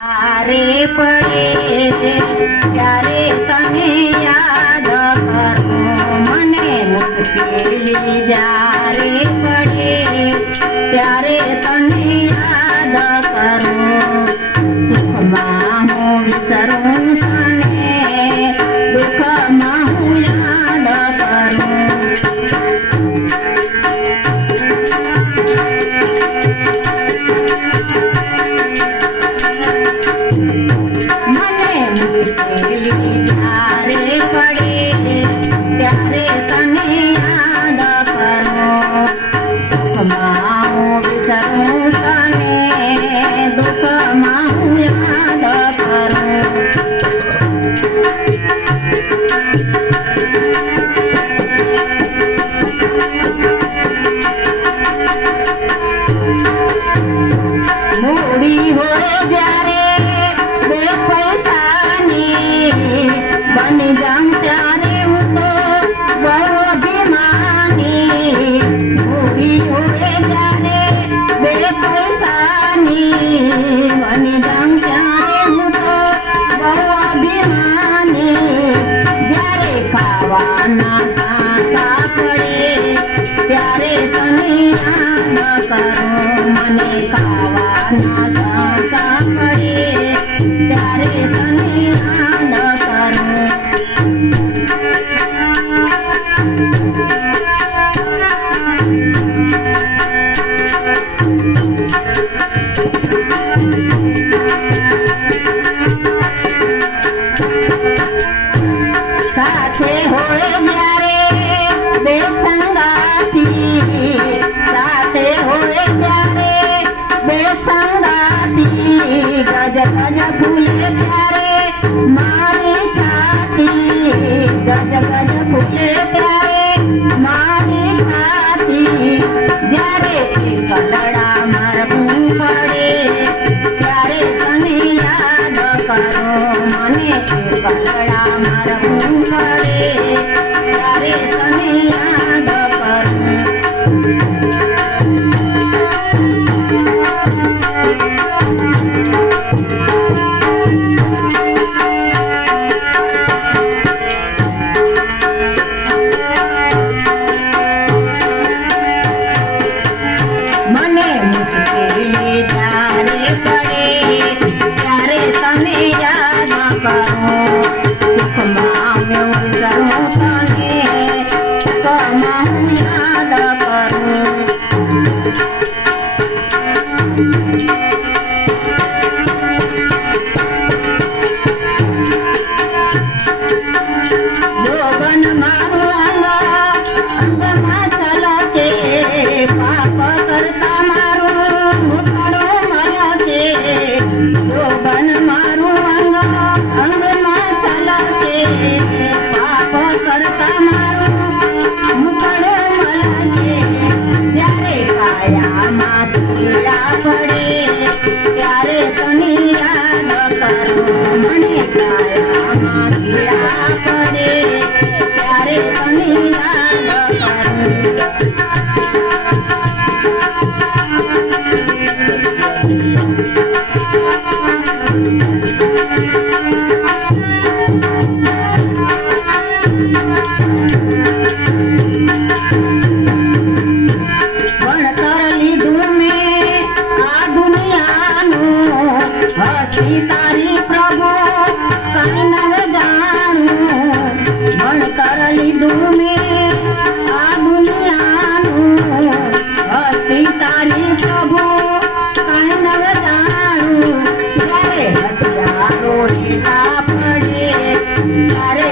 તારે પડે ત્યારે તને યાદ કરું, મને મુશ્કેલી જ્યારે પડે ત્યારે તને યાદ કરું. સુખમાં હું વિસરું તને, દુઃખમાં હું યાદ કરું. જ્યારે પડે ત્યારે તને યાદ કરું, સુખમાં હું વિસરું તને, દુઃખમાં હું યાદ કરું. મૂડી હોય જ્યારે બે પૈસાની, બની જાઉં ત્યારે હું તો બહુ અભિમાની. મૂડી હોય જ્યારે બે પૈસાની, બની જાઉં ત્યારે હું તો બહુ અભિમાની. જ્યારે ખાવાના સાંસા પડે ત્યારે તને યાદ કરું, મને ખાવાના સાંસા પડે ત્યારે તને યાદ કરું. સાથે હોય જ્યારે બે સંગાતી, સાથે હોય જ્યારે બે સંગાતી, ગજ ગજ ફૂલે ત્યારે મારી છાતી, ગજ ગજ ફૂલે ત્યારે મારી છાતી. જ્યારે એકલડા મારવું પડે ત્યારે તને યાદ કરું, મને એકલડા મારવું પડે ત્યારે તને યાદ કરું. મને મુશ્કેલી જ્યારે પડે ત્યારે તને યાદ કરું, સુખમાં હું વિસરું તને, દુઃખમાં હું યાદ કરું. જોગન મારું અંગમાં છલકે, પાપ કરતા મારું મુખડું મલકે. જોગન મારું અંગમાં છલકે, પાપ કરતા મારું મુખડું મલકે. જ્યારે કાયામાં પીડા પડે ત્યારે તને યાદ કરું, મને કાયામાં પીડા પડે ત્યારે તને યાદ કરું. ભણતર લીધું મેં આ દુનિયાનું, હસી તારી પ્રભુ કઈ ન જાણું. ભણતર લીધું મેં આ દુનિયાનું, હસી તારી પ્રભુ કઈ ન જાણું. જ્યારે હજારો હેઠા પડે ત્યારે